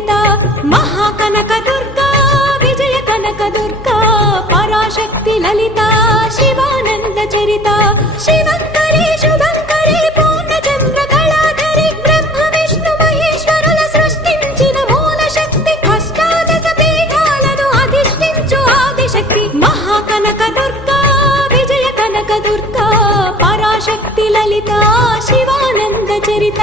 చరిత మహాకనక దుర్గా విజయ కనక దుర్గా పరాశక్తి లలిత శివానంద చరిత శివంకరి శుభంకరి పూర్ణచంద్ర కళాధరి బ్రహ్మ విష్ణు మహేశ్వరుల సృష్టించిన మూల శక్తి అష్టాదశ పీఠాలను అధిష్ఠించు ఆదిశక్తి మహాకనక దుర్గా విజయ కనక దుర్గా పరాశక్తి లలిత శివానంద చరిత